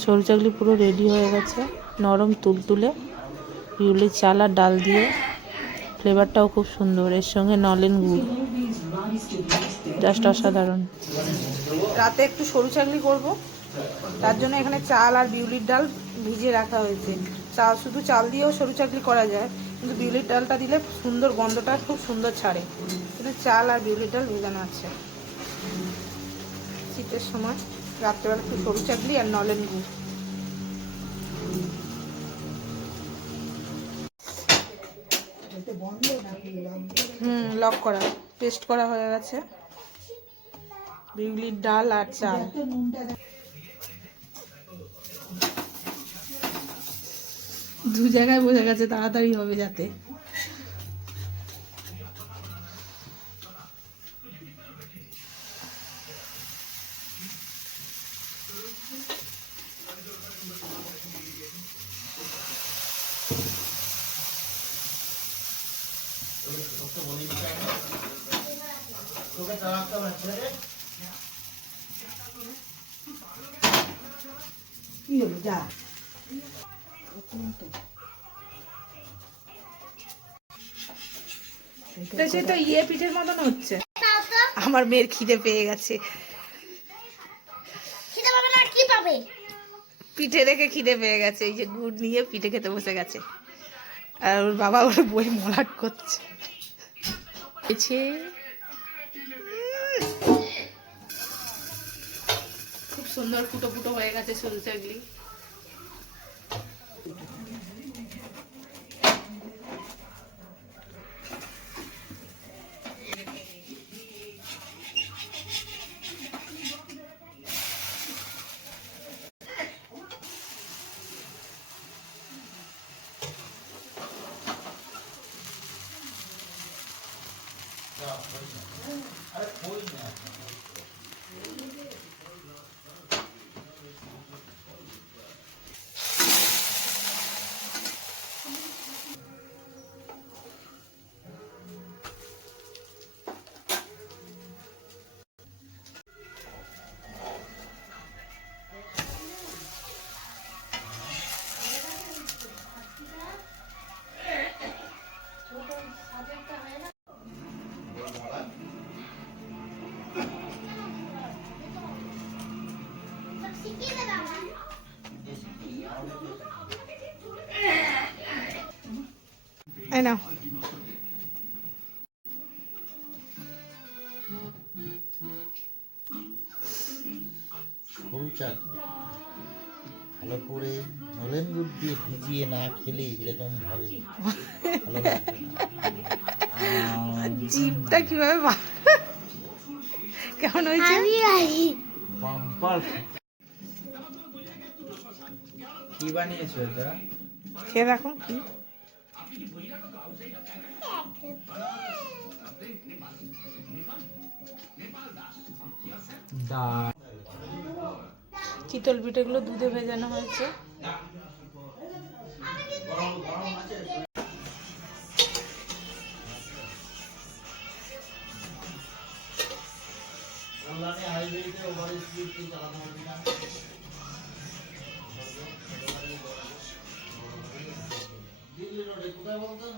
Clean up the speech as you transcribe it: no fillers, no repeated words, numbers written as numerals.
সরু চাকলি পুরো রেডি হয়ে গেছে, নরম তুলতুলে বিউলির চাল আর ডাল দিয়ে। ফ্লেভারটাও খুব সুন্দর, এর সঙ্গে নলেন গুড়, জাস্ট অসাধারণ। রাতে একটু সরু চাকলি করবো, তার জন্য এখানে চাল আর বিউলির ডাল ভিজিয়ে রাখা হয়েছে। চাল শুধু চাল দিয়েও সরু চাকলি করা যায়, কিন্তু বিউলির ডালটা দিলে সুন্দর গন্ধটা খুব সুন্দর ছাড়ে। কিন্তু চাল আর বিউলির ডাল ভেজানো আছে। শীতের সময় রাত্রেবেলা একটু সরু চাকলি আর নলেন গুড়। লক করা, পেস্ট করা হয়ে গেছে বিউলির ডাল আর চাল। দু জায়গায় বোঝা গেছে, তাড়াতাড়ি হবে যাতে। সেটা ইয়ে পিঠের মতন হচ্ছে। আমার মেয়ের খিদে পেয়ে গেছে। পিঠে দেখে খিদে পেয়ে গেছে, এই যে গুড় নিয়ে পিঠে খেতে বসে গেছে। আর ওর বাবা ওর বই মলাট করছে। খুব সুন্দর ফুটো ফুটো হয়ে গেছে সরু চাকলি। I know. সরু চাকলি ভালো করে নলেন গুড় দিয়ে ভিজিয়ে না খেলে এরকম ভাবে ভালো লাগবে না। জিভটা কিভাবে কেমন হয়েছে? বাম্পার। কি বানিয়েছো এটা? খেয়ে দেখো কি। চিতল পিঠেগুলো দুধে ভেজানো হয়েছে। দিল্লি রোডে কোথায় বলতো?